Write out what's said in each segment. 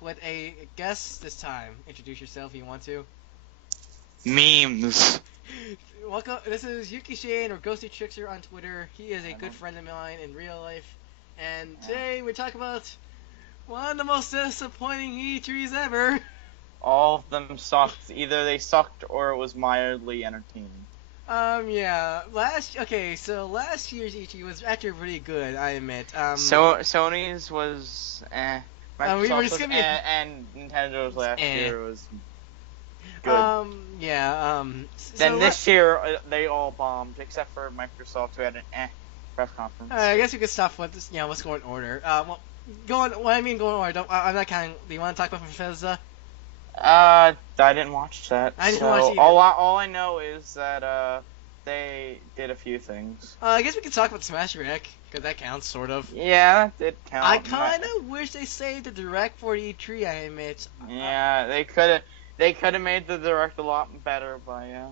back with a guest this time. Introduce yourself if you want to. Memes. Welcome. This is Yuki Shane or GhostyTrixster on Twitter. He is a good friend of mine in real life. And today we talk about one of the most disappointing E3s ever. All of them sucked. Either they sucked or it was mildly entertaining. Yeah. Last year's E3 was actually pretty good, I admit. Sony's was Microsoft's was and Nintendo's last year was good. Then this year they all bombed except for Microsoft, who had an press conference. I guess we could stop with this. Let's go in order. Going in order. I'm not counting. Do you want to talk about Bethesda? I didn't watch that. I didn't watch either. All I know is that they did a few things. I guess we could talk about Smash Direct, because that counts, sort of. Yeah, it counts. I kind of wish they saved the Direct for E3, I admit. Yeah, they could have made the Direct a lot better by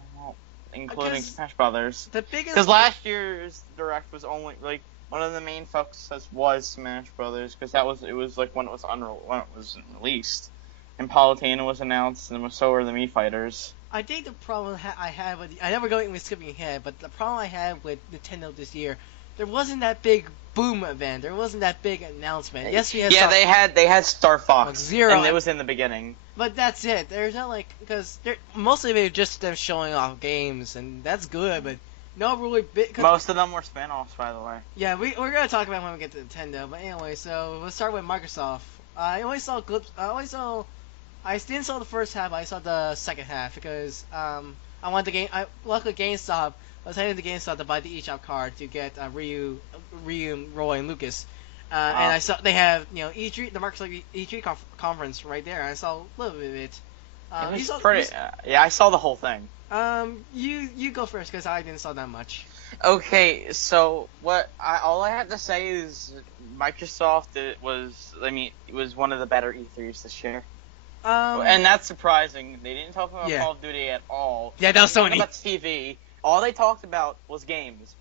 including Smash Brothers. Because last year's Direct was only like one of the main focuses was Smash Brothers, because it was like when it was released, and Palutena was announced, and so were the Mii Fighters. I think the problem I have with I never going with skipping ahead, but the problem I had with Nintendo this year, there wasn't that big boom event. There wasn't that big announcement. Yes, we had. Yeah, they had Star Fox, Zero, and it was in the beginning. But that's it. There's not because mostly they just them showing off games, and that's good. But no really big. Most of them were spin-offs, by the way. Yeah, we're gonna talk about when we get to Nintendo. But anyway, so let's start with Microsoft. I only saw clips. I didn't saw the first half. I saw the second half because I wanted the game. Luckily, GameStop. I was heading to GameStop to buy the eShop card to get Ryu, Roy, and Lucas. And I saw they have E3, the Microsoft E3 conference right there. I saw a little bit of it. It was pretty. Yeah, I saw the whole thing. You go first because I didn't saw that much. Okay, so all I have to say is Microsoft. It was one of the better E3s this year. And that's surprising. They didn't talk about Call of Duty at all. Yeah, that was Sony. About TV. All they talked about was games,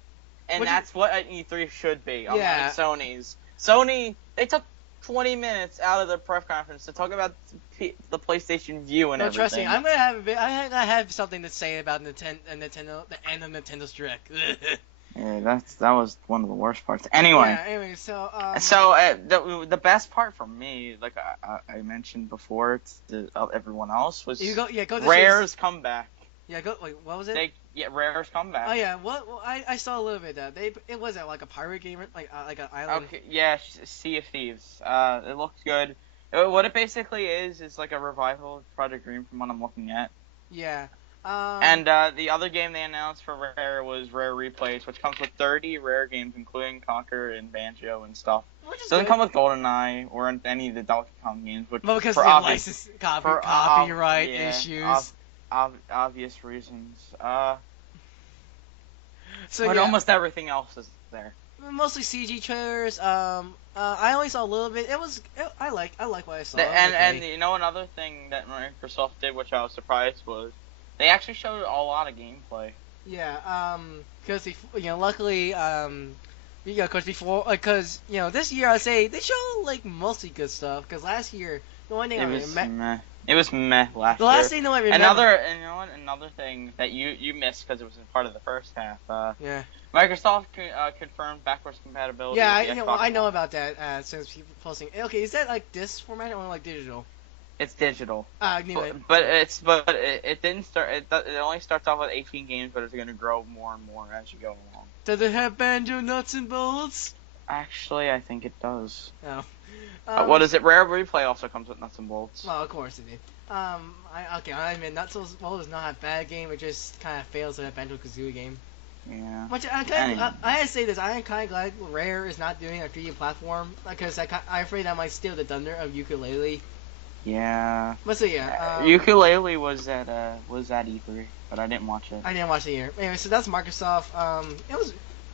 and that's what an E3 should be. Unlike Sony's. Sony, they took 20 minutes out of their press conference to talk about the PlayStation View and everything. Trust me, I'm gonna have something to say about Nintendo, the end of Nintendo's Direct. Yeah, that was one of the worst parts. Anyway. Yeah. Anyway, the best part for me, like I mentioned before to everyone else, was Rare's comeback. Yeah, wait, what was it? Rare's comeback. Oh yeah, well, I saw a little bit of that. It was like a pirate game, like an island. Okay, yeah, Sea of Thieves. It looks good. What it basically is like a revival of Project Green from what I'm looking at. Yeah. And the other game they announced for Rare was Rare Replays, which comes with 30 Rare games, including Conquer and Banjo and stuff. Doesn't come with GoldenEye or any of the Donkey Kong games, which because of license copyright issues. Obvious reasons. But yeah. Almost everything else is there. Mostly CG trailers. I only saw a little bit. I like what I saw. And another thing that Microsoft did, which I was surprised, was they actually showed a lot of gameplay. Yeah. Because luckily, because before, this year I say they show mostly good stuff. Because last year the one thing it was meh last year. The last thing I remember. Another thing that you missed because it was part of the first half. Microsoft confirmed backwards compatibility. Yeah, I know about that since people posting. Okay, is that like disc format or like digital? It's digital. I knew it. But it didn't start. It only starts off with 18 games, but it's going to grow more and more as you go along. Does it have Banjo nuts and bolts? Actually, I think it does. Oh. What is it? Rare Replay also comes with nuts and bolts. Well, of course it did. I mean, Nuts and Bolts is not a bad game. It just kind of fails to that Banjo-Kazooie game. Yeah. Which I had to say this. I am kind of glad Rare is not doing a 3D platform because I'm afraid that might steal the thunder of Yooka-Laylee. Yeah. But so yeah. Yooka-Laylee was at E3, but I didn't watch it. I didn't watch it here. Anyway, so that's Microsoft. It was.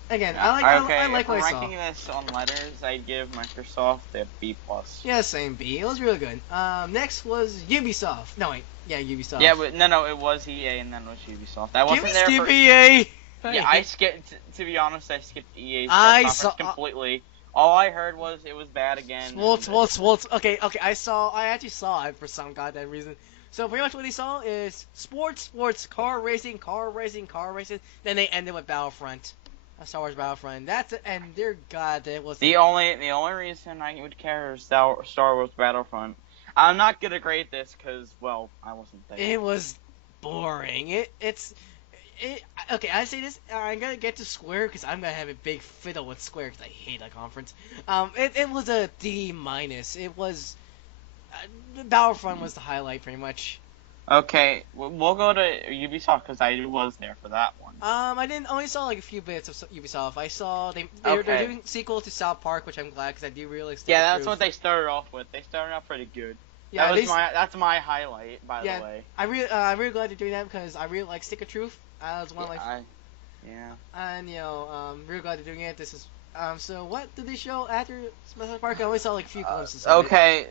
Again, I like what I saw. Ranking this on letters, I'd give Microsoft a B+. Yeah, same B. It was really good. Next was Ubisoft. No, wait. Yeah, Ubisoft. Yeah, but no, it was EA and then it was Ubisoft. I wasn't there for EA. Yeah, I skipped. To be honest, I skipped EA's conference completely. All I heard was it was bad again. Sports. Okay. I actually saw it for some goddamn reason. So pretty much what they saw is sports, car racing. Then they ended with Battlefront, Star Wars Battlefront. That's it, and dear God, it was the only reason I would care is Star Wars Battlefront. I'm not gonna grade this because, well, I wasn't there. It was boring. Okay, I say this. I'm gonna get to Square because I'm gonna have a big fiddle with Square because I hate that conference. It was a D minus. It was Battlefront was the highlight pretty much. Okay, we'll go to Ubisoft because I was there for that one. I didn't only saw like a few bits of Ubisoft. I saw they're doing sequel to South Park, which I'm glad because I do really. Yeah, that's what they started off with. They started off pretty good. Yeah, that's my highlight, by the way. I'm really glad they're doing that because I really like Stick of Truth. It's one of my. Yeah. And really glad they're doing it. This is So what did they show after South Park? I only saw like a few glimpses. Okay,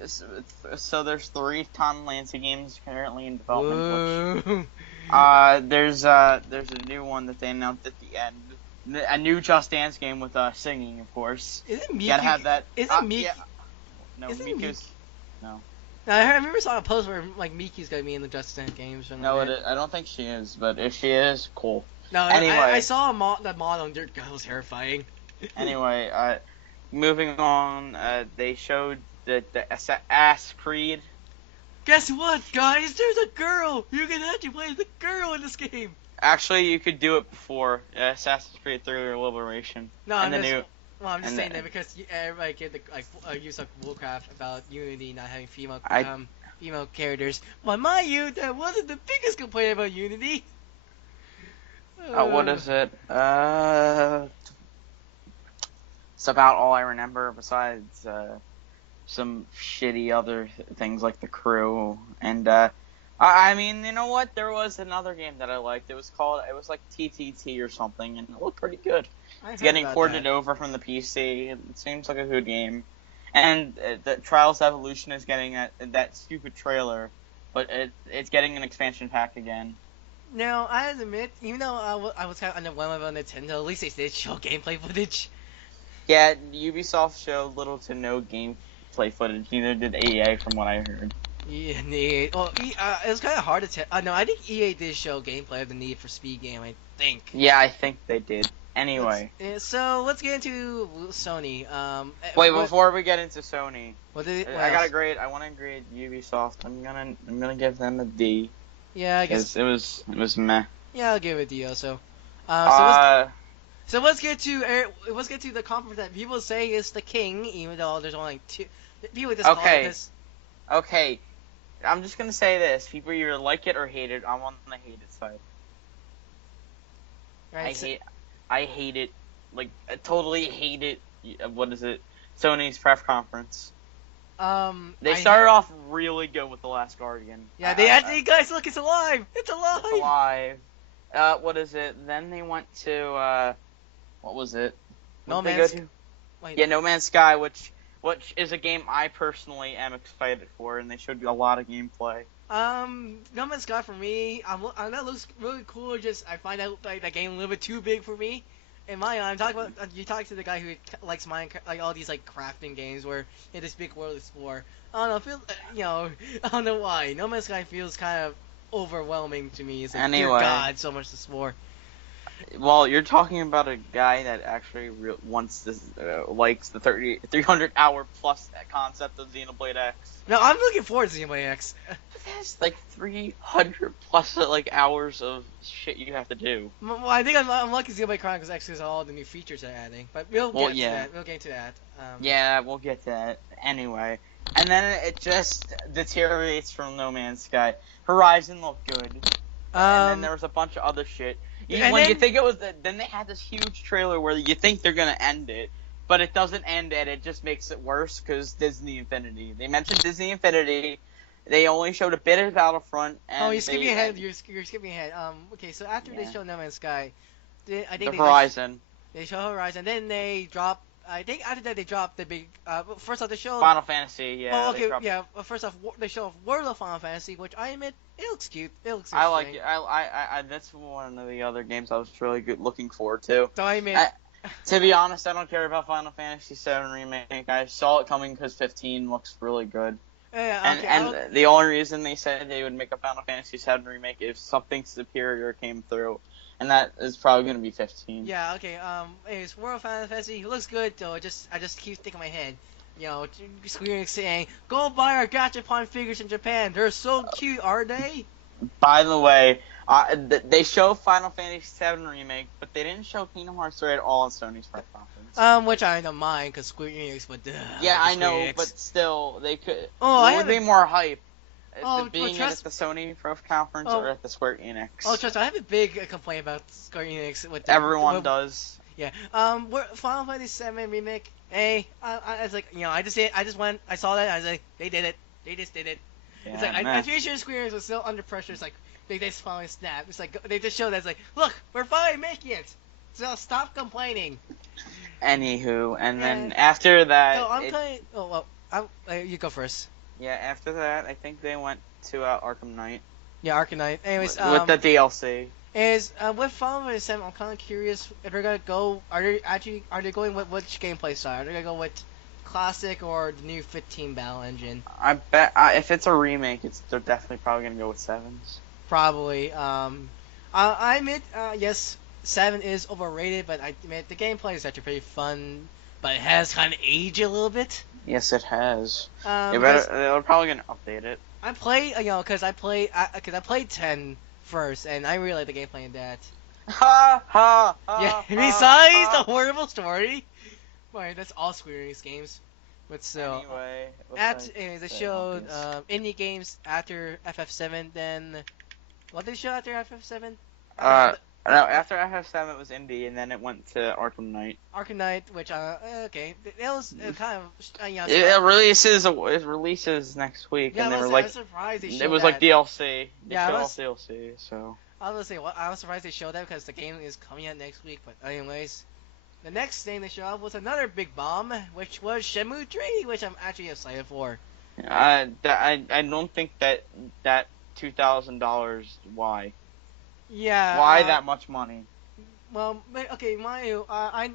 so there's 3 Tom Clancy games currently in development. Which, there's a new one that they announced at the end. A new Just Dance game with singing, of course. Isn't Miku? Gotta have that. Isn't Miku? Yeah. No, Miku's. No. I remember saw a post where like Miki's gonna be in the Just Dance games. No, I don't think she is, but if she is, cool. No, anyway, I saw that mod on Dirt. God, it was terrifying. Anyway, moving on, they showed the Ass Creed. Guess what, guys? There's a girl! You can actually play the girl in this game! Actually, you could do it before Assassin's Creed 3 Liberation. No, I'm just saying that because everybody gave the use of Warcraft about Unity not having female characters. But mind you, that wasn't the biggest complaint about Unity. What is it? It's about all I remember besides some shitty other things like the crew. And I mean, you know what? There was another game that I liked. It was like TTT or something, and it looked pretty good. It's getting ported over from the PC. It seems like a good game. And the Trials Evolution is getting that stupid trailer, but it's getting an expansion pack again. Now, I admit, even though I was kind of underwhelmed about Nintendo, at least they did show gameplay footage. Yeah, Ubisoft showed little to no gameplay footage. Neither did EA, from what I heard. Yeah, EA. Well, it was kind of hard to tell. No, I think EA did show gameplay of the Need for Speed game. I think. Yeah, I think they did. Anyway. Let's get into Sony. Before we get into Sony, what I want to grade Ubisoft. I'm gonna give them a D. Yeah, I guess it was meh. Yeah, I'll give it a D also. So let's get to the conference that people say is the king, even though there's only like 2 people just call it this. Okay, I'm just gonna say this: people either like it or hate it. I'm on the hated side. Right, I hate it. Like, I totally hate it. What is it? Sony's press conference. They started off really good with The Last Guardian. Yeah, they actually, guys, look, it's alive! It's alive! It's alive. What is it? Then they went to, what was it? No Man's Sky, which is a game I personally am excited for, and they showed a lot of gameplay. No Man's Sky for me, that looks really cool. Just I find out like that game a little bit too big for me. In my eye, I'm talking about you talk to the guy who likes Minecraft, like all these like crafting games where you have this big world to explore. I don't know, I don't know why. No Man's Sky feels kind of overwhelming to me. It's like, dear God, so much to explore. Well, you're talking about a guy that actually wants this, likes the 300-hour plus concept of Xenoblade X. No, I'm looking forward to Xenoblade X. That's like 300 plus hours of shit you have to do. Well, I think I'm lucky Xenoblade Chronicles X is all the new features they're adding, but we'll get to that. We'll get to that. Yeah, we'll get to that. Anyway, and then it just deteriorates from No Man's Sky. Horizon looked good, and then there was a bunch of other shit. You think it was, then they had this huge trailer where you think they're gonna end it, but it doesn't end it. It just makes it worse because Disney Infinity. They mentioned Disney Infinity. They only showed a bit of Battlefront. And you're skipping ahead. You're skipping ahead. Okay, so after they showed No Man's Sky, I think Horizon. They show Horizon. Then they drop. I think after that they dropped the big. First off, they showed Final Fantasy. Yeah. Oh, okay. Yeah. First off, they show World of Final Fantasy, which I admit it looks cute. It looks. I like it. I that's one of the other games I was really looking forward to. So I admit. To be honest, I don't care about Final Fantasy VII Remake. I saw it coming because 15 looks really good. Yeah, okay, and the only reason they said they would make a Final Fantasy VII Remake if something superior came through. And that is probably going to be 15. Yeah, okay, anyways, World Final Fantasy looks good, though. I just keep thinking in my head, Square Enix saying, go buy our Gachapon figures in Japan. They're so cute, are they? By the way, they show Final Fantasy VII Remake, but they didn't show Kingdom Hearts 3 at all in Sony's press conference. Which I don't mind, because Square Enix, but yeah, I know, but still, they could. Oh, it would be more hype. Being well, at the Sony press conference or at the Square Enix. Oh, trust me, I have a big complaint about Square Enix. Everyone does. Yeah. Final Fantasy VII Remake. Hey, I was like, I saw that. I was like, they did it. They just did it. Yeah, it's like I'm pretty sure Square Enix was still under pressure. It's like they just finally snapped. It's like they just showed that. It's like, look, we're finally making it. So stop complaining. Anywho, and then after that, you go first. Yeah, after that, I think they went to Arkham Knight. Yeah, Arkham Knight. Anyways, with the DLC. With Final Fantasy VII, I'm kind of curious if they're gonna go. Are they going with which gameplay style? Are they gonna go with classic or the new 15 battle engine? I bet if it's a remake, they're definitely probably gonna go with 7s. Probably. I admit, yes, 7 is overrated, but I admit the gameplay is actually pretty fun. But it has kind of aged a little bit. Yes, it has. They're probably gonna update it. I played, because I played 10 first, and I really like the gameplay in that. Ha ha ha! Yeah. Besides the horrible story, right? That's all Square Enix games. But still. Anyway, they showed indie games after FF7. Then, what did they show after FF7? No, after FF7 it was indie, and then it went to Arkham Knight. Arkham Knight, which okay, it was kind of it releases next week, yeah, and I was surprised they showed it was that. like DLC. Yeah, DLC. So I was gonna say I was surprised they showed that because the game is coming out next week. But anyways, the next thing they showed was another big bomb, which was Shenmue 3, which I'm actually excited for. I don't think that $2,000. Why? Yeah. Why that much money? Well, okay, I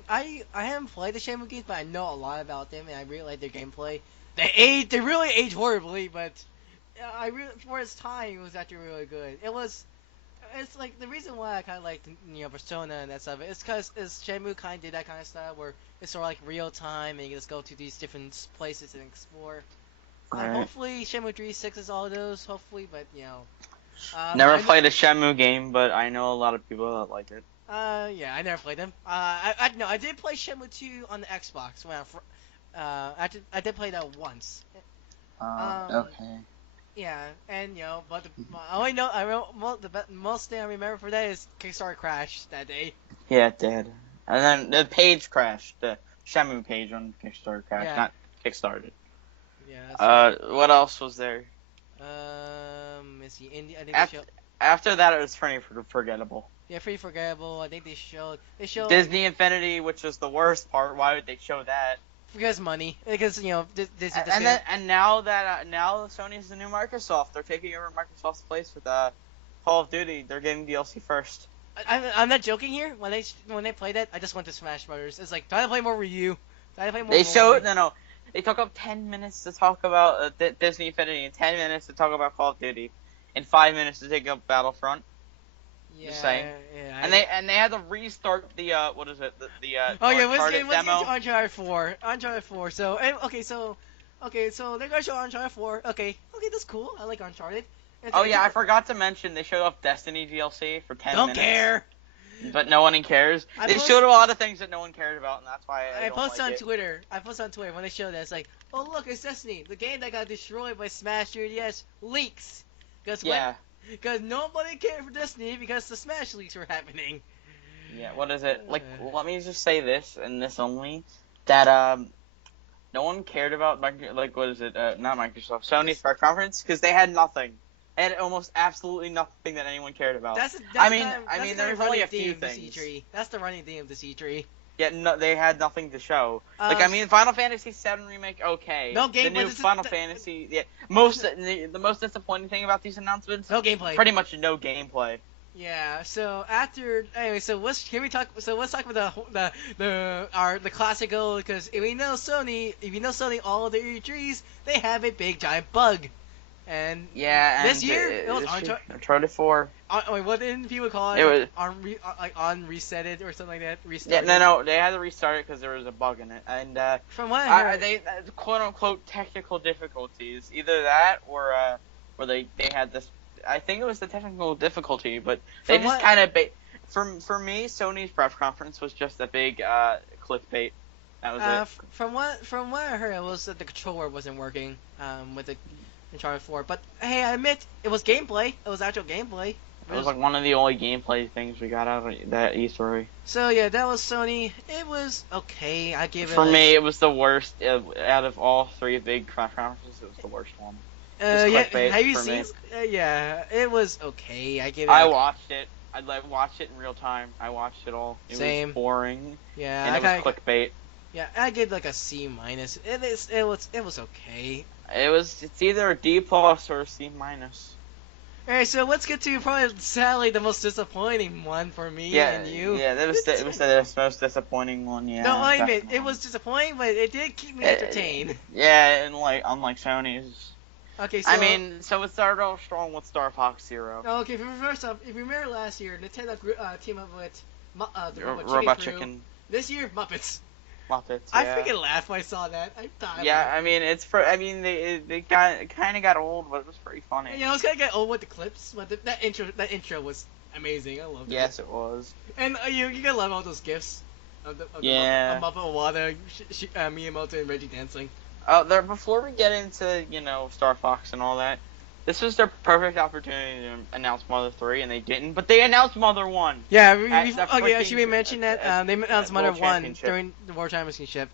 haven't played the Shenmue games, but I know a lot about them, and I really like their gameplay. They really age horribly, but for its time, it was actually really good. It's like the reason why I kind of like Persona and that stuff. It's because Shenmue kind of did that kind of style where it's sort of like real time, and you just go to these different places and explore. Right. Hopefully, Shenmue 3 6 all those. Hopefully, but never played a Shenmue game, but I know a lot of people that like it. Yeah, I never played them. I did play Shenmue 2 on the Xbox when I did play that once. Okay. Yeah, and but the most thing I remember for that is Kickstarter crashed that day. Yeah, it did. And then the page crashed. The Shenmue page on Kickstarter crashed, not Kickstarted. Yeah. What else was there? Let's see. I think after that, it was pretty forgettable. Yeah, pretty forgettable. I think they showed Disney Infinity, which was the worst part. Why would they show that? Because money. Because Disney. And now Sony is the new Microsoft. They're taking over Microsoft's place with Call of Duty. They're getting DLC first. I'm not joking here. When they played that, I just went to Smash Brothers. It's like, do I play more Ryu? They took up 10 minutes to talk about Disney Infinity, and 10 minutes to talk about Call of Duty, and 5 minutes to take up Battlefront. Yeah. Just saying. Yeah. And they had to restart the what is it? The Uncharted demo. Uncharted 4. Uncharted 4. So they're gonna show Uncharted 4. Okay, that's cool. I like Uncharted. I forgot to mention they showed off Destiny DLC for 10 minutes. Don't care. But no one cares. They showed a lot of things that no one cared about, and that's why I posted on Twitter. I posted on Twitter when they showed that. It's like, oh look, it's Destiny, the game that got destroyed by Smash 3DS leaks. Because nobody cared for Destiny because the Smash leaks were happening. Yeah, what is it? Let me just say this, and this only, that no one cared about not Microsoft, Sony's press conference, because they had nothing. They had almost absolutely nothing that anyone cared about. There's only a few things. That's the running theme of the C3. Yeah, no, they had nothing to show. Final Fantasy VII Remake, okay. No gameplay. The new Final Fantasy, yeah. The most disappointing thing about these announcements, no gameplay. Pretty much no gameplay. Yeah. So after anyway, so let's talk about the classical because if you know Sony, all their E3s they have a big giant bug, and Yeah, this and year it was Uncharted 4. wait, what didn't people call it? It was On reset it or something like that. yeah, Restart it. no, they had to restart it because there was a bug in it, and From what I heard, they quote unquote technical difficulties. Either that or where they had this. I think it was the technical difficulty, but they just kind of for me, Sony's press conference was just a big clickbait. That was it. From what I heard, it was that the controller wasn't working with the Uncharted 4. But hey, I admit it was gameplay. It was actual gameplay. It was like one of the only gameplay things we got out of that E3. So yeah, that was Sony. It was okay. I give it. For me, it was the worst out of all three big press conferences. It was the worst one. Yeah, have you seen? Yeah, it was okay. I give it. I watched it. I watched it in real time. I watched it all. It Same. was boring. Yeah, and it was clickbait. Yeah, I give like a C minus. It was okay. It's either a D plus or a C minus. Alright, so let's get to probably sadly the most disappointing one for me and you. Yeah, it was the most disappointing one. Yeah. No, I admit it was disappointing, but it did keep me entertained. Yeah, and unlike Sony's. Okay, so so it started off strong with Star Fox Zero. Okay, first off, if you remember last year, Nintendo team up with the Robot Chicken. Chicken. This year, Muppets. Muppets. I Yeah. freaking laughed when I saw that. I died. Yeah, I mean they kind of got old, but it was pretty funny. Yeah, I was gonna get old with the clips, but that intro was amazing. I loved it. Yes, it was. And you gotta love all those gifs of the Muppet Water, Miyamoto and Reggie dancing. Before we get into Star Fox and all that, this was their perfect opportunity to announce Mother 3, and they didn't. But they announced Mother 1. Yeah, should we mention that they announced Mother 1 during the World Championship,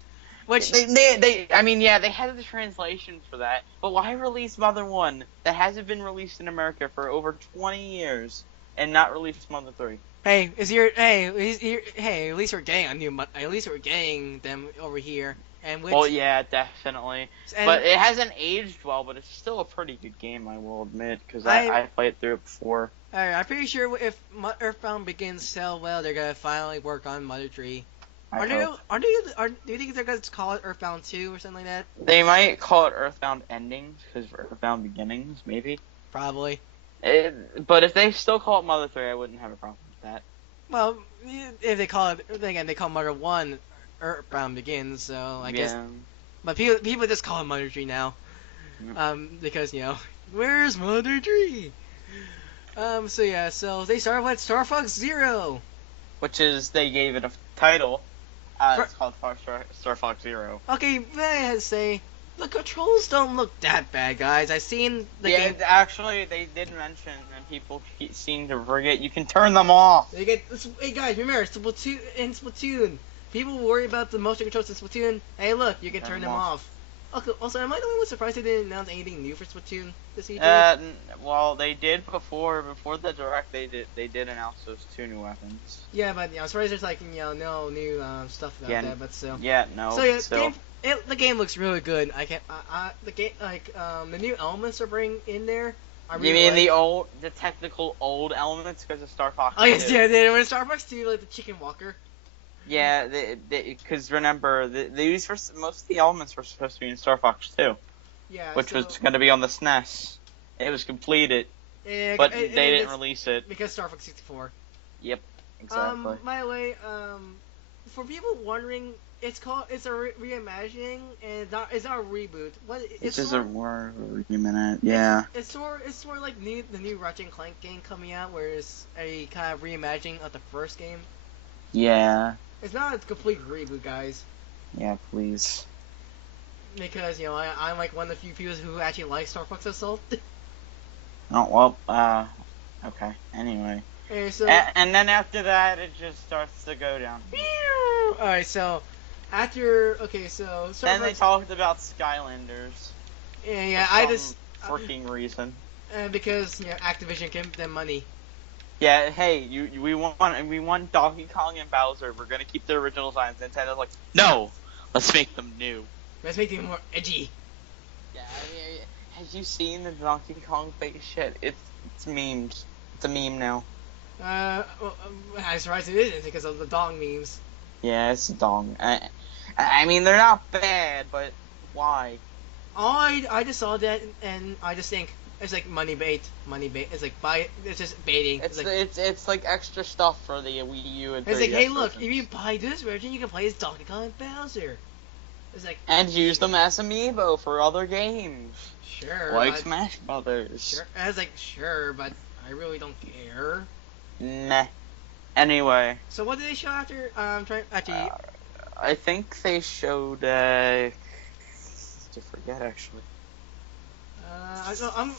which they had the translation for that. But why release Mother 1 that hasn't been released in America for over 20 years and not release Mother 3? Hey, at least we're getting them over here. Well, yeah, definitely. But it hasn't aged well, but it's still a pretty good game, I will admit, because I played through it before. Alright, I'm pretty sure if Earthbound begins to sell well, they're gonna finally work on Mother 3. Do you think they're gonna call it Earthbound 2 or something like that? They might call it Earthbound Endings, because Earthbound Beginnings, maybe. Probably. But if they still call it Mother 3, I wouldn't have a problem with that. Well, if they call it, again, they call Mother 1 Earthbound Begins, so I guess. But people just call it Mother 3 now. Yeah. Because, where's Mother 3? So they started with Star Fox Zero. Which is, they gave it a title. It's called Star Fox Zero. Okay, but I had to say, the controls don't look that bad, guys. I've seen the game. Actually, they did mention, and people seem to forget, you can turn them off. Hey guys, remember, Splatoon. People worry about the motion controls in Splatoon. Hey, look, you can turn them off. Okay, also, am I the only one surprised they didn't announce anything new for Splatoon this E3? Well, they did before the Direct. They did announce those 2 new weapons. Yeah, but I'm surprised there's no new stuff about that. But still. Yeah, no. So still. The game looks really good. The game the new elements are bringing in there. You mean the technical old elements because of Star Fox? Oh yes, yeah, they were in Star Fox 2, like the chicken walker. Yeah, because remember, most of the elements were supposed to be in Star Fox 2. Yeah. Which was going to be on the SNES. It was completed, but they didn't release it. Because Star Fox 64. Yep, exactly. By the way, for people wondering, it's a reimagining, and it's not a reboot. It's just a reminute, yeah. It's sort of like the new Ratchet & Clank game coming out, where it's a kind of reimagining of the first game. Yeah. It's not a complete reboot, guys. Yeah, please. Because, I'm like one of the few people who actually like Star Fox Assault. Oh, well, okay. Anyway. And then after that, it just starts to go down. Alright, so, after, then they talked about Skylanders. Yeah, for freaking reason. Because, Activision gave them money. Yeah, hey, we want Donkey Kong and Bowser. We're gonna keep the original designs. Nintendo's like, no, let's make them new. Let's make them more edgy. Yeah, I mean, have you seen the Donkey Kong face shit? It's memes. It's a meme now. Well, I'm surprised it isn't because of the dong memes. Yeah, it's dong. I mean, they're not bad, but why? I just saw that and I just think it's like money bait. It's like it's just baiting. It's like extra stuff for the Wii U and 3DS it's like, hey, look, versions. if you buy this version, you can play as Donkey Kong and Bowser. It's like and use them as amiibo for other games. Sure. Like Smash Brothers. Sure. I was like, sure, but I really don't care. Meh. Anyway. So what did they show after? Actually. I think they showed. To forget actually.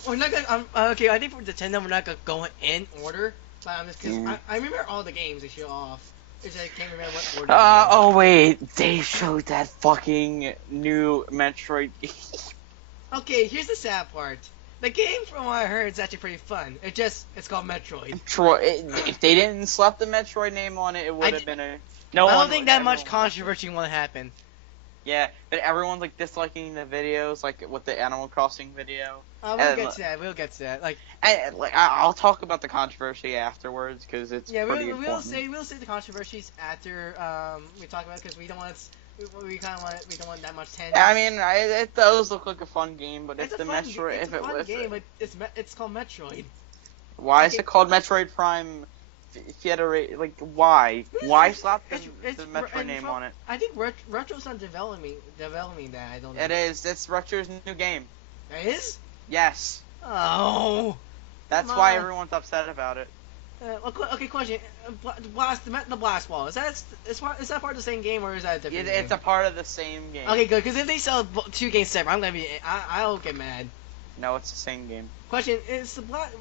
We're not gonna. Okay, I think for Nintendo we're not gonna go in order. But I'm just because I remember all the games they show off. I can't remember what order. Oh wait, they showed that fucking new Metroid game. Okay, here's the sad part. The game, from what I heard, is actually pretty fun. It's called Metroid. If they didn't slap the Metroid name on it, it would have been a. No, I don't think that much controversy will happen. Yeah, but everyone's like disliking the videos, like with the Animal Crossing video. We'll get to that. I'll talk about the controversy afterwards because it's pretty important. We'll say the controversies after we talk about it because we don't want that much tangent. I mean, it does look like a fun game, but it's called Metroid. Why is it called Metroid Prime? Federate, like why? Why slap the Metroid name on it? I think Retro's not developing that. I don't know. It is. It's Retro's new game. It is? Yes. Oh. That's why everyone's upset about it. Okay, question. The blast ball. Is that part of the same game or is that a different game? It's a part of the same game. Okay, good. Because if they sell two games separate, I'll get mad. No, it's the same game. Question: is the blast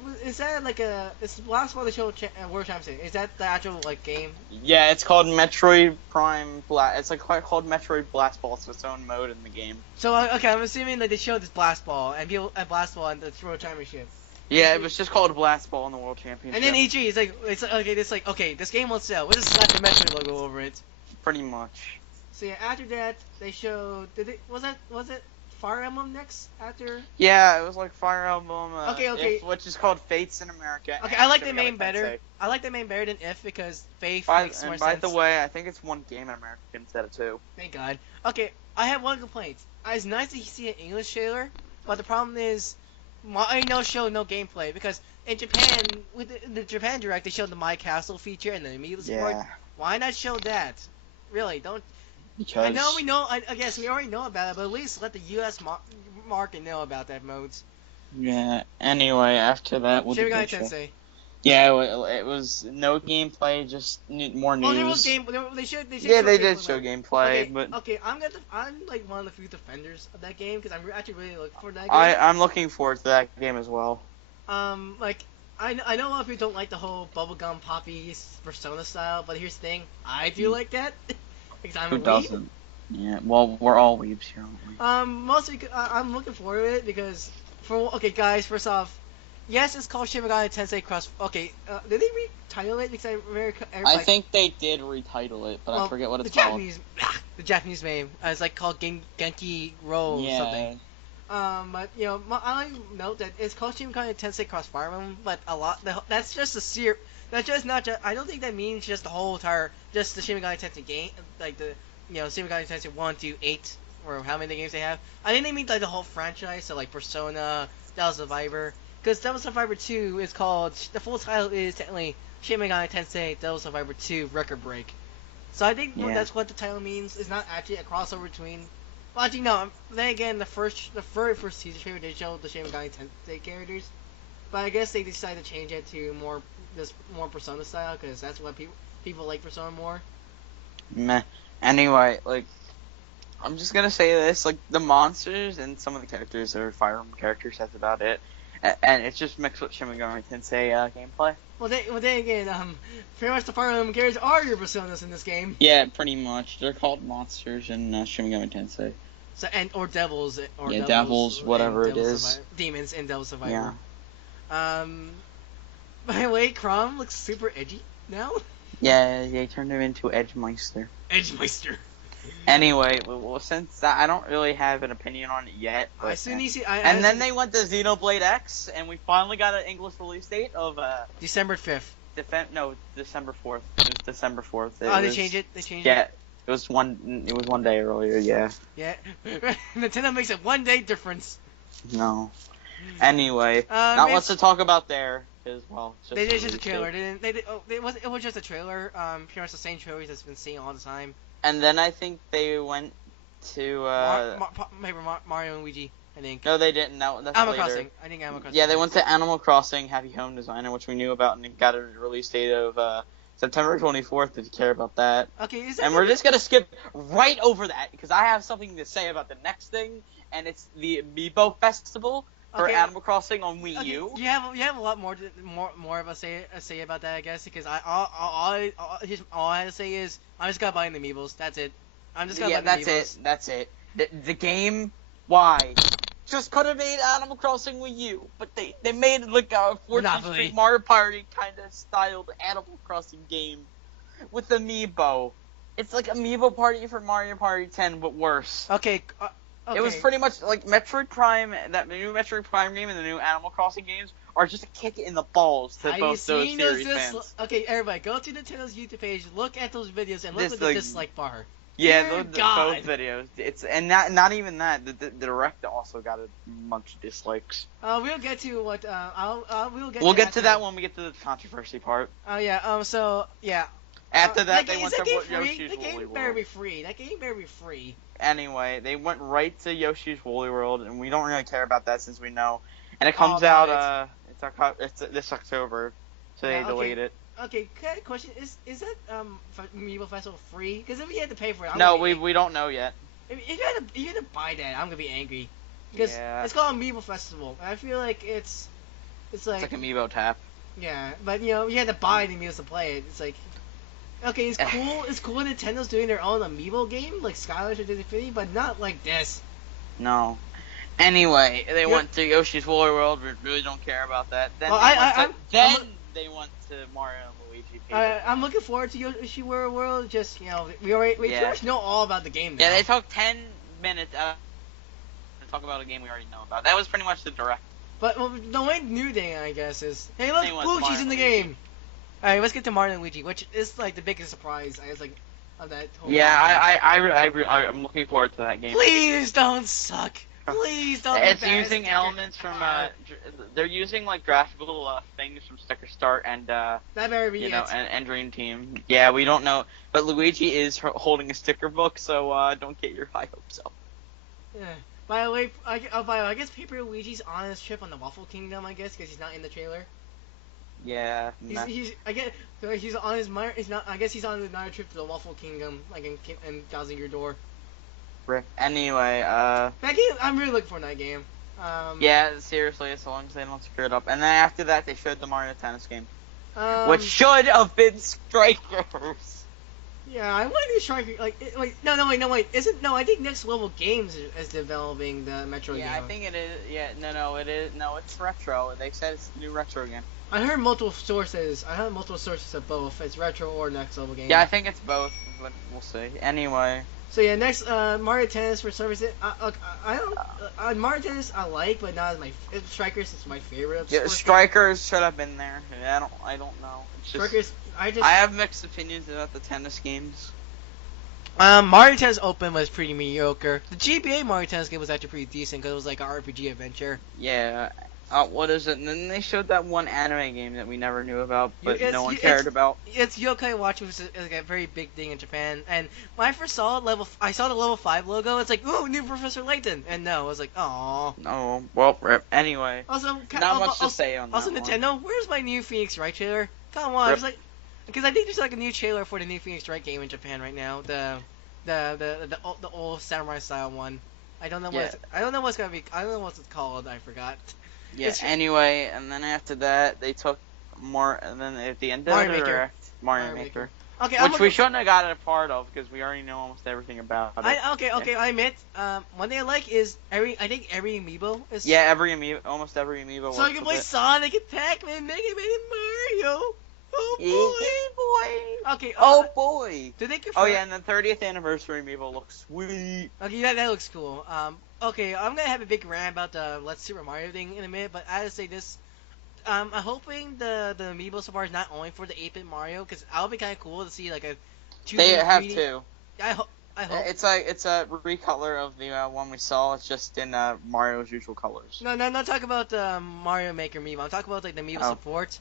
ball the show World Championship? Is that the actual game? Yeah, it's called Metroid Prime Blast. It's called Metroid Blast Ball. It's its own mode in the game. So okay, I'm assuming that they showed this blast ball and blast ball in the World Championship. Yeah, it was just called Blast Ball in the World Championship. And then EG is okay, this game won't sell. We'll just slap the Metroid logo over it. Pretty much. So yeah, after that they showed. Was it Fire Emblem next after? Yeah, it was like Fire Emblem. Okay. Which is called Fates in America. Okay, I like the main better. I like the main better than If because Faith makes more sense. By the way, I think it's one game in America instead of two. Thank God. Okay, I have one complaint. It's nice to see an English trailer, but the problem is, show no gameplay because in Japan with the Japan Direct they showed the My Castle feature and the immediate support. Yeah. Why not show that? Really, don't. Because I guess we already know about it, but at least let the U.S. market know about that modes. Yeah. Anyway, after that, Shin Megami Tensei. Yeah, it was no gameplay, just more news. Oh, there was game. They did show gameplay, but okay, I'm like one of the few defenders of that game because I'm actually really looking for that game. I'm looking forward to that game as well. I know a lot of people don't like the whole bubblegum poppy Persona style, but here's the thing, I do like that. Because I'm Who a weeb. doesn't? Yeah, well, we're all weebs here, aren't we? Mostly, I'm looking forward to it because, guys, first off, yes, it's called Shin Megami Tensei Cross. Okay, did they retitle it? Because I think they did retitle it, but I forget what it's called. The Japanese name. It's called Genki Ro or something. But I like to note that it's called Shin Megami Tensei Cross Fire Emblem, but that's just a That's just not just. I don't think that means just the whole entire, just the Shin Megami Tensei game, like the, Shin Megami Tensei 1 to 8, or how many games they have. I think they mean like the whole franchise, so like Persona, Devil Survivor. Because Devil Survivor 2 is called, the full title is technically Shin Megami Tensei Devil Survivor 2 Record Break. So I think that's what the title means. It's not actually a crossover between. Well, actually no. Then again, the very first teaser trailer they showed the Shin Megami Tensei characters, but I guess they decided to change it to more Persona style because that's what people like Persona more. Meh. Anyway, I'm just gonna say this: the monsters and some of the characters are Fire Emblem characters. That's about it. And it's just mixed with Shin Megami Tensei gameplay. Well, then again, pretty much the Fire Emblem characters are your Personas in this game. Yeah, pretty much. They're called monsters in Shin Megami Tensei. So or devils devils, whatever it is. Demons in Devil Survivor. Yeah. By the way, Chrom looks super edgy now. Yeah, they turned him into Edgemeister. Edgemeister. Anyway, well, since I don't really have an opinion on it yet. But, then they went to Xenoblade X, and we finally got an English release date of December 5th. December 4th. It was December 4th. They changed it. They changed it. Yeah, it was one day earlier. Yeah. Yeah. Nintendo makes a 1 day difference. No. Anyway, not much to talk about there, because well, they did just a trailer. It was just a trailer. Pretty much the same trailers that's been seen all the time. And then I think they went to Mario and Luigi. I think. No, they didn't. That's Animal later. Crossing. I think Animal Crossing. Yeah, they went to Animal Crossing Happy Home Designer, which we knew about, and it got a release date of September 24th. If you care about that. Okay. And we're just gonna skip right over that because I have something to say about the next thing, and it's the Amiibo Festival for Animal Crossing on Wii U. You have a lot more of a say about that, I guess, because all I had to say is I'm just gonna buy the Amiibos. That's it. I'm just gonna buy the Amiibos. That's it. The game. Why? Just could have made Animal Crossing Wii U, but they made it like a 14th Street Mario Party kind of styled Animal Crossing game with Amiibo. It's like Amiibo Party for Mario Party 10, but worse. Okay. It was pretty much like Metroid Prime, that new Metroid Prime game and the new Animal Crossing games are just a kick in the balls to both those series fans. Okay, everybody, go to Nintendo's YouTube page, look at those videos, and look at the dislike bar. Yeah, both videos. And not even that. The Direct also got a bunch of dislikes. We'll get to what. We'll get to that when we get to the controversy part. Oh yeah. So yeah. After that, they went to Yoshi's Woolly World. The game better be free. That game better be free. Anyway, they went right to Yoshi's Woolly World, and we don't really care about that since we know. And it comes out. It's this October, so they delayed it. Okay, question: Is that Amiibo Festival free? Because if you had to pay for it, we don't know yet. If you had to buy that, I'm gonna be angry. Because it's called Amiibo Festival, and I feel like it's like Amiibo Tap. Yeah, but you had to buy the Amiibos to play it. It's like, okay, it's cool. It's cool Nintendo's doing their own Amiibo game, like Skylash or Disney Infinity, but not like this. No. Anyway, they went to Yoshi's Woolly World. We really don't care about that. Then they went to Mario and Luigi. I'm looking forward to Yoshi World. Just we pretty much know all about the game now. Yeah, they took 10 minutes to talk about a game we already know about. That was pretty much the Direct. But the only new thing, I guess, is hey, look, Luigi's in the game. All right, let's get to Mario and Luigi, which is like the biggest surprise. I was like, of that whole I'm looking forward to that game. Please don't suck. Please don't. It's using elements from they're using like graphical things from Sticker Start and that better be and Dream Team. Yeah, we don't know, but Luigi is holding a sticker book, so don't get your high hopes up. Yeah. By the way, I guess Paper Luigi's on his trip on the Waffle Kingdom. I guess because he's not in the trailer. Yeah. He's on his he's not. I guess he's on another trip to the Waffle Kingdom, like in Thousand Year Door. Anyway, that game, I'm really looking for that game. Yeah, seriously, as long as they don't screw it up. And then after that, they showed the Mario Tennis game, which should have been Strikers. Yeah, I want to do Strikers. Wait. I think Next Level Games is developing the Metro game. Yeah, I think it is. Yeah, no, it is. No, it's retro. They said it's a new retro game. I heard multiple sources of both. It's retro or Next Level Games. Yeah, I think it's both, but we'll see. Anyway. So yeah, next Mario Tennis for some reason Mario Tennis I like, but not as my Strikers is my favorite. Strikers should have been there. I don't know. It's just, Strikers, I have mixed opinions about the tennis games. Mario Tennis Open was pretty mediocre. The GBA Mario Tennis game was actually pretty decent because it was like an RPG adventure. Yeah. What is it? And then they showed that one anime game that we never knew about, but no one cared about. It's Yokai Watch, which is like a very big thing in Japan. And when I first saw it, I saw the level 5 logo. It's like, ooh, new Professor Layton. And no, I was like, oh. No, well, rip. Anyway. Also, not much to say on that. Also, Nintendo, where's my new Phoenix Wright trailer? Come on, because I think there's like a new trailer for the new Phoenix Wright game in Japan right now. The old samurai style one. I don't know what it's gonna be. I don't know what it's called. I forgot. Yeah. Anyway, and then after that, they took more, and then at the end of the Direct, Mario Maker. Okay, which we shouldn't have got a part of because we already know almost everything about it. I admit. One thing I like is I think every amiibo is. Yeah, almost every amiibo. So you can play Sonic and Pac-Man, Mega Man, and Mario. Oh boy. Okay. Oh boy. Did they confirm? Oh yeah, and the 30th anniversary amiibo looks sweet. Okay, that looks cool. Okay, I'm gonna have a big rant about the Let's Super Mario thing in a minute, but I gotta say this. I'm hoping the amiibo support is not only for the 8-bit Mario, because that would be kind of cool to see like a 2D. They have 3D. two. I hope. It's a recolor of the one we saw. It's just in Mario's usual colors. No, not talking about the Mario Maker amiibo. I'm talking about like the amiibo support.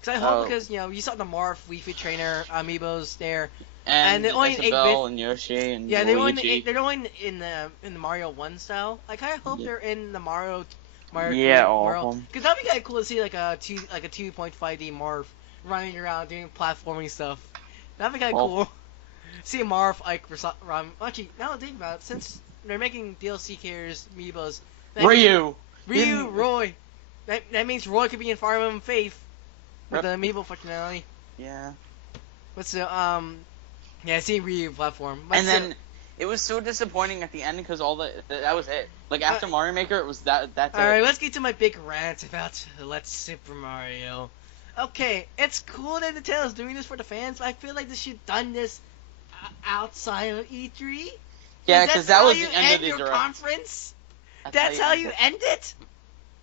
Because I hope because you saw the Morph Wii Fit Trainer amiibos there, and they're only Isabelle and Yoshi and Luigi. They're only in the Mario 1 style. I kind of hope they're in the Mario all world. of them. Because that'd be kind of cool to see like a 2.5D Morph running around doing platforming stuff. That'd be kind of cool. See a Marv, Ike, actually, now that I think about it, since they're making DLC characters, amiibos. Ryu, Roy. That means Roy could be in Fire Emblem Faith with the amiibo functionality. Yeah. But so, seeing Ryu platform. But and then it was so disappointing at the end because that was it. Like after Mario Maker, it was that's it. Alright, let's get to my big rant about Let's Super Mario. Okay, it's cool that Nintendo's doing this for the fans, but I feel like they should have done this outside of E3? Yeah, because that was the end of the direct. Conference? That's how you end it?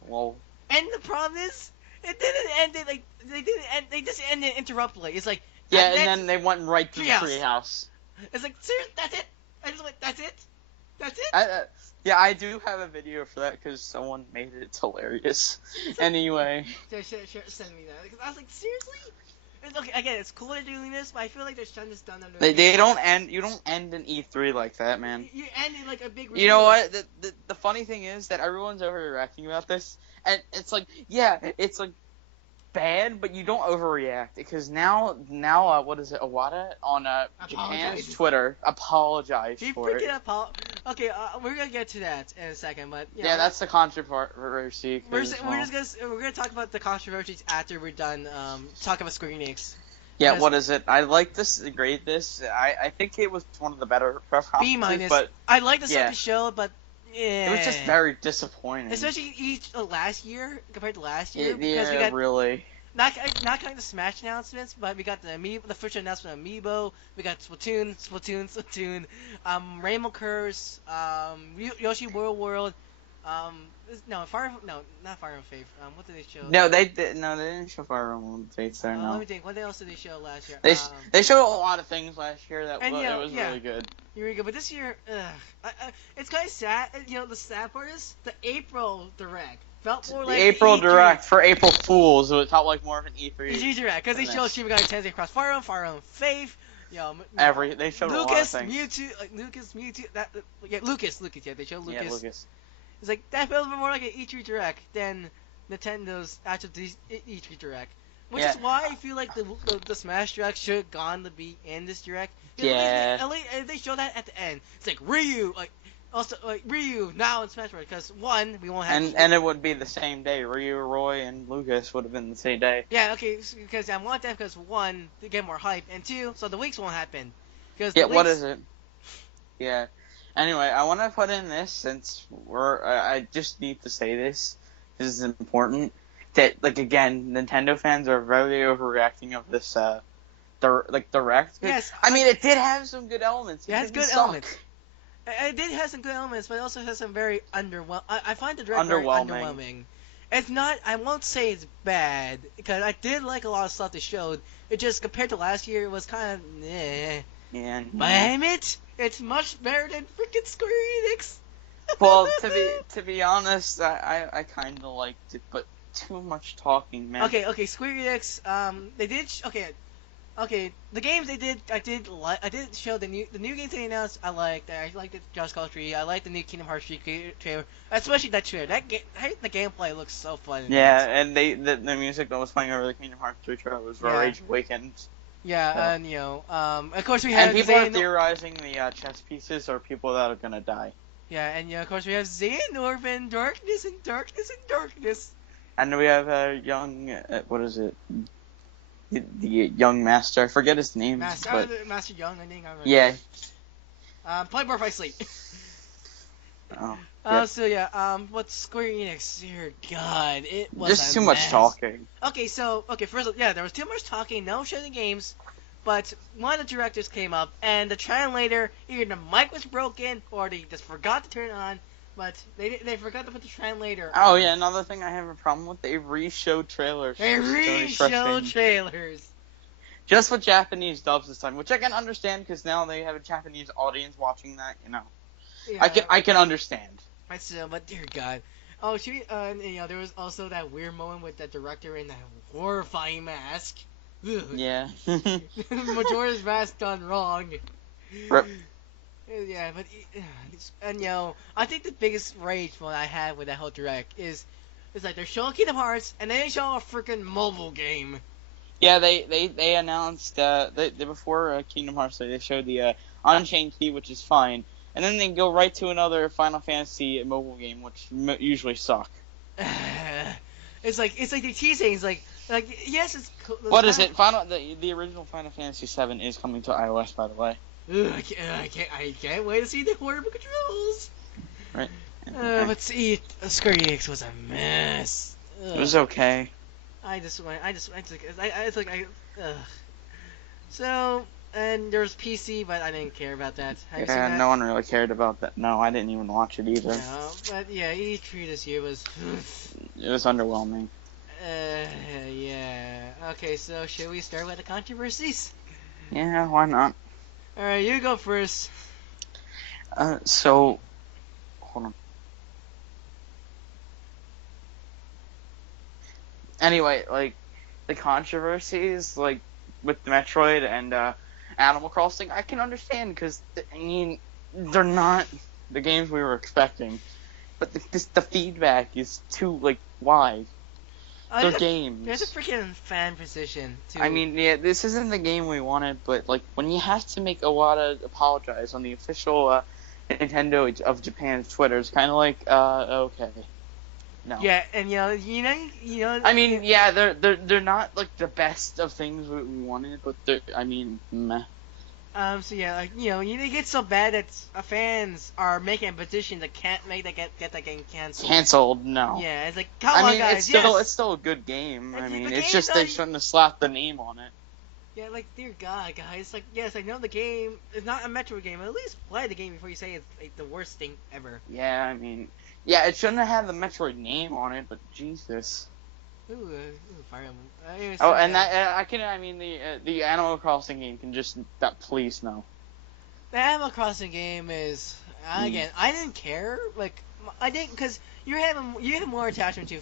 Whoa. And the problem is, it didn't end it like they just ended it interruptedly. It's like and then they went right to the treehouse. It's like seriously, that's it. I just went, that's it. I do have a video for that because someone made it. It's hilarious. Anyway. Send me that because I was like, seriously. Okay, again, it's cool they're doing this, but I feel like they're trying this done under. They don't end. You don't end an E3 like that, man. You end in like a big. You know what? The funny thing is that everyone's overreacting about this, and it's like, it's like bad, but you don't overreact because now, what is it? Iwata on Japan's Twitter apologized for it. Okay, we're gonna get to that in a second, but that's the controversy. We're gonna talk about the controversies after we're done talking about Square Enix. Yeah, what is it? I like this, grade this. I think it was one of the better press conferences, B-, but I like the stuff to show, but it was just very disappointing. Especially last year compared to last year. Because we got really. Not kind of Smash announcements, but we got the first announcement of Amiibo. We got Splatoon. Rainbow Curse. Yoshi World. Not Fire Emblem Faith. What did they show? No, they didn't show Fire Emblem Faith there. No. Let me think. What else did they show last year? They showed a lot of things last year that it was really good. Really good, but this year, it's kind of sad. The sad part is the April Direct. Felt more like the April Direct for April Fools, so it felt like more of an E3. E3 Direct, because they showed Shiba Guy Tensei Cross Fire Emblem Faith, they showed Lucas, a lot of things. Mewtwo, Lucas, they showed Lucas. Yeah, Lucas. It's like, that felt more like an E3 Direct than Nintendo's actual E3 Direct. Which is why I feel like the Smash Direct should have gone to be in this Direct. At least they show that at the end. It's like, Ryu, Ryu now in Smash Bros. Because one, we won't have. And it would be the same day. Ryu, Roy, and Lucas would have been the same day. Yeah, okay, because I want that because one, to get more hype, and two, so the weeks won't happen. What is it? Yeah. Anyway, I want to put in this since I just need to say this. This is important. That again, Nintendo fans are very overreacting of this Direct. Yes. I mean, it did have some good elements. It has good elements. It did have some good elements, but it also has some very underwhelming. I find the Direct very underwhelming. It's not. I won't say it's bad because I did like a lot of stuff they showed. It just compared to last year, it was kind of eh. Yeah. Damn it! It's much better than freaking Square Enix. Well, to be honest, I kind of liked it, but too much talking, man. Okay. Square Enix. They did. Okay, the games they did, I did show the new games they announced. I liked the Just Cause 3. I liked the new Kingdom Hearts 3 trailer, especially that trailer. The gameplay looks so fun. Yeah, and the music that was playing over the Kingdom Hearts 3 trailer was Rage Awakened. Yeah, and of course we have. And people are theorizing the chess pieces are people that are gonna die. Yeah, and of course we have Xehanort and Darkness. And we have a young, what is it? The young master. I forget his name. Master Young, I think. Yeah. Play more if I sleep. What's Square Enix? Dear God, it was just too much talking. First, there was too much talking, no showing games, but one of the directors came up, and the translator, either the mic was broken, or they just forgot to turn it on, but they forgot to put the translator. Oh yeah, another thing I have a problem with, they re-show trailers. They re-show trailers. Just with Japanese dubs this time, which I can understand because now they have a Japanese audience watching that. Yeah, I can understand. But dear God. Oh, there was also that weird moment with that director in that horrifying mask. Ugh. Yeah. Majora's Mask done wrong. Rip. Yeah, but I think the biggest rage one I had with that whole direct is like they're showing Kingdom Hearts and then they show a freaking mobile game. Yeah, they announced before Kingdom Hearts they showed the Unchained Key, which is fine, and then they go right to another Final Fantasy mobile game, which usually suck. It's like they're teasing. It's like yes, it's cool. What is it? The original Final Fantasy VII is coming to iOS, by the way. I can't wait to see the horrible controls. Right. Let's see. Square Enix was a mess. It was okay. So, and there's PC, but I didn't care about that. Have you seen that? No one really cared about that. No, I didn't even watch it either. No, but yeah, E3 this year was... It was underwhelming. Yeah. Okay, so should we start with the controversies? Yeah, why not? Alright, you go first. So... Hold on. Anyway, like, the controversies, like, with Metroid and Animal Crossing, I can understand, because, I mean, they're not the games we were expecting. But the feedback is too, like, why? They're games. There's a freaking fan position, too. I mean, yeah, this isn't the game we wanted, but, like, when you have to make Iwata apologize on the official Nintendo of Japan's Twitter, it's kind of like, okay. No. Yeah, and you know. I mean, yeah, they're not like the best of things we wanted, but I mean, meh. So yeah, like it gets so bad that fans are making a petition that can't get that game canceled. Canceled? No. Yeah, it's like come on, guys. It's still a good game. I mean, it's just they shouldn't have slapped the name on it. Yeah, like dear God, guys. Like yes, I know the game is not a Metroid game. At least play the game before you say it's like the worst thing ever. Yeah, I mean. Yeah, it shouldn't have the Metroid name on it, but Jesus. Ooh, Fire Emblem. And the Animal Crossing game can just please no. The Animal Crossing game is again. I didn't care. Like I didn't because you have more attachment to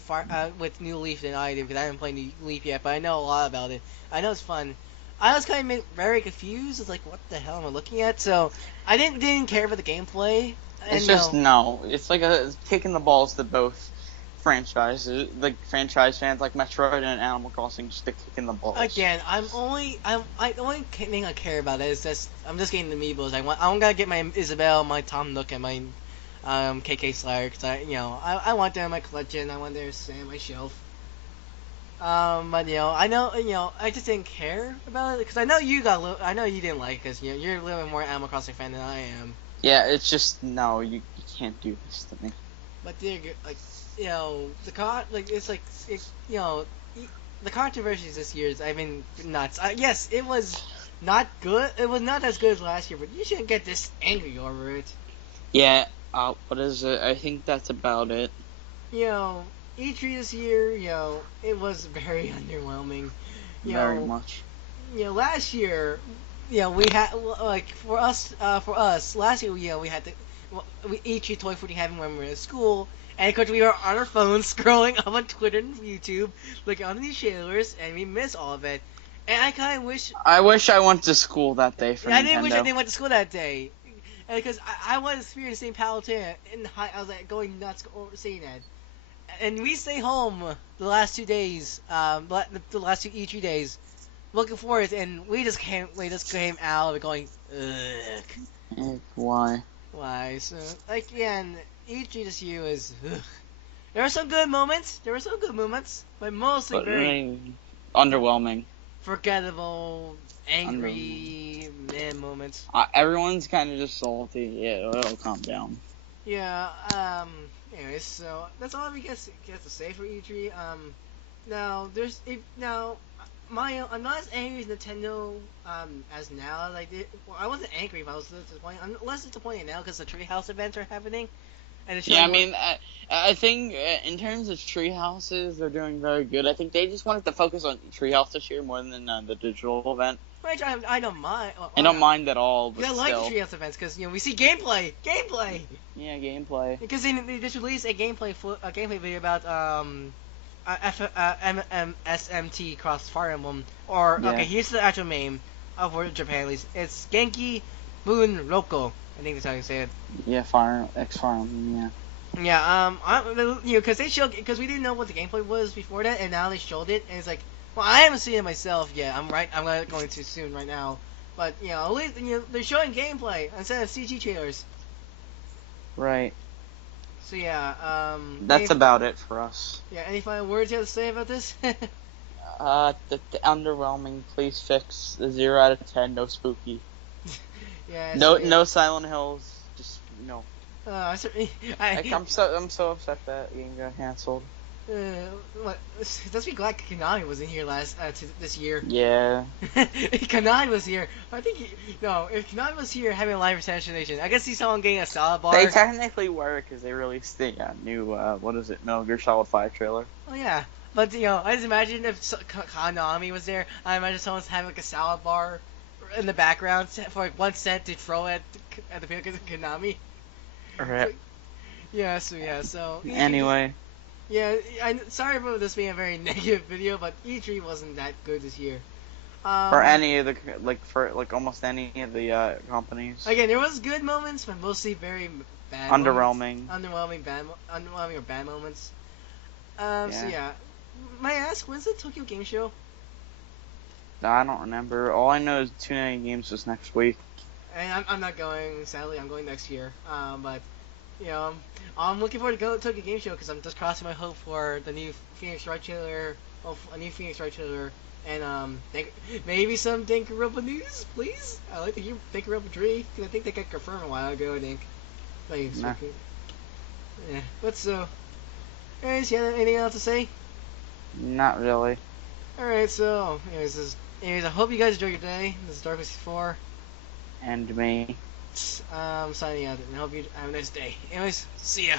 with New Leaf than I do because I haven't played New Leaf yet, but I know a lot about it. I know it's fun. I was kind of very confused. It's like, what the hell am I looking at? So I didn't care about the gameplay. It's just no. It's like a kicking the balls to both franchises, like franchise fans like Metroid and Animal Crossing, just a kick in the balls. Again, the only thing I care about is just I'm just getting the amiibos. I'm gonna get my Isabelle, my Tom Nook, and my KK Slayer because I want them in my collection. I want them to stay on my shelf. But I know I just didn't care about it because I know you didn't like it because you're a little bit more Animal Crossing fan than I am. Yeah, it's just no, you can't do this to me. But the controversies this year I've been nuts. Yes, it was not good. It was not as good as last year, but you shouldn't get this angry over it. Yeah. What is it? I think that's about it. E3 this year, it was very underwhelming. Very much. Last year. We had like for us last year. We had we each toy footing happened when we were in school, and of course we were on our phones scrolling up on Twitter and YouTube, looking on these trailers, and we missed all of it. And I kind of wish. I wish I went to school that day for Nintendo. I didn't wish I didn't went to school that day, because I was experiencing Palutena and I was like going nuts seeing that. And we stayed home the last 2 days, the last 2 E3 days. Looking forward, and we just came out of it going, ugh. Why? Why? So, like, again, E3 this year was, ugh. There were some good moments, but mostly very... underwhelming. Forgettable, angry, moments. Everyone's kind of just salty. Yeah, it'll calm down. Yeah, anyways, so, that's all we get to say for E3. Now, I'm not as angry as Nintendo as now. Like I wasn't angry if I was disappointed. I'm less disappointed now because the Treehouse events are happening, And yeah, I mean, I think in terms of tree houses, they're doing very good. I think they just wanted to focus on treehouse this year more than the digital event. Which I don't mind. Well, I don't mind at all. But I like the treehouse events because we see gameplay. Yeah, gameplay. Because they just released a gameplay video about SMT Cross Fire Emblem. Or okay, here's the actual name of word Japan at least. It's Genki Moon Roko. I think that's how you say it. Yeah, X Fire Emblem. Yeah. Yeah, because because we didn't know what the gameplay was before that, and now they showed it, and it's like, well, I haven't seen it myself yet. I'm going to soon right now, but at least they're showing gameplay instead of CG trailers. Right. So yeah, that's about it for us. Yeah, any final words you have to say about this? The underwhelming. Please fix the 0 out of 10. No spooky. Yeah. No Silent Hills. Just no. I'm so upset that game got canceled. Let's be glad Konami was in here this year. Yeah. If Konami was here, I think if Konami was here having a live retention, I could see someone getting a salad bar. They technically were because they released the new Metal Gear Solid 5 trailer. Oh yeah, but I just imagine if Konami was there. I imagine someone's having like a salad bar in the background for like 1 cent to throw at the people of Konami. Right. So anyway. Yeah, sorry about this being a very negative video, but E3 wasn't that good this year. For any of the almost any of the companies. Again, there was good moments, but mostly very bad. Underwhelming. Underwhelming or bad moments. So yeah, may I ask, when's the Tokyo Game Show? I don't remember. All I know is 290 Games was next week. And I'm not going. Sadly, I'm going next year. But I'm looking forward to go to Tokyo Game Show because I'm just crossing my hope for the new Phoenix Wright trailer, and maybe some Danganronpa news, please. I like to hear Danganronpa 3 because I think they got confirmed a while ago. I think. Nah. Yeah, but so. Anyways, you have anything else to say? Not really. Alright, so anyways, I hope you guys enjoy your day. This is Darkclaw And me. Signing out, and I hope you have a nice day. Anyways, see ya.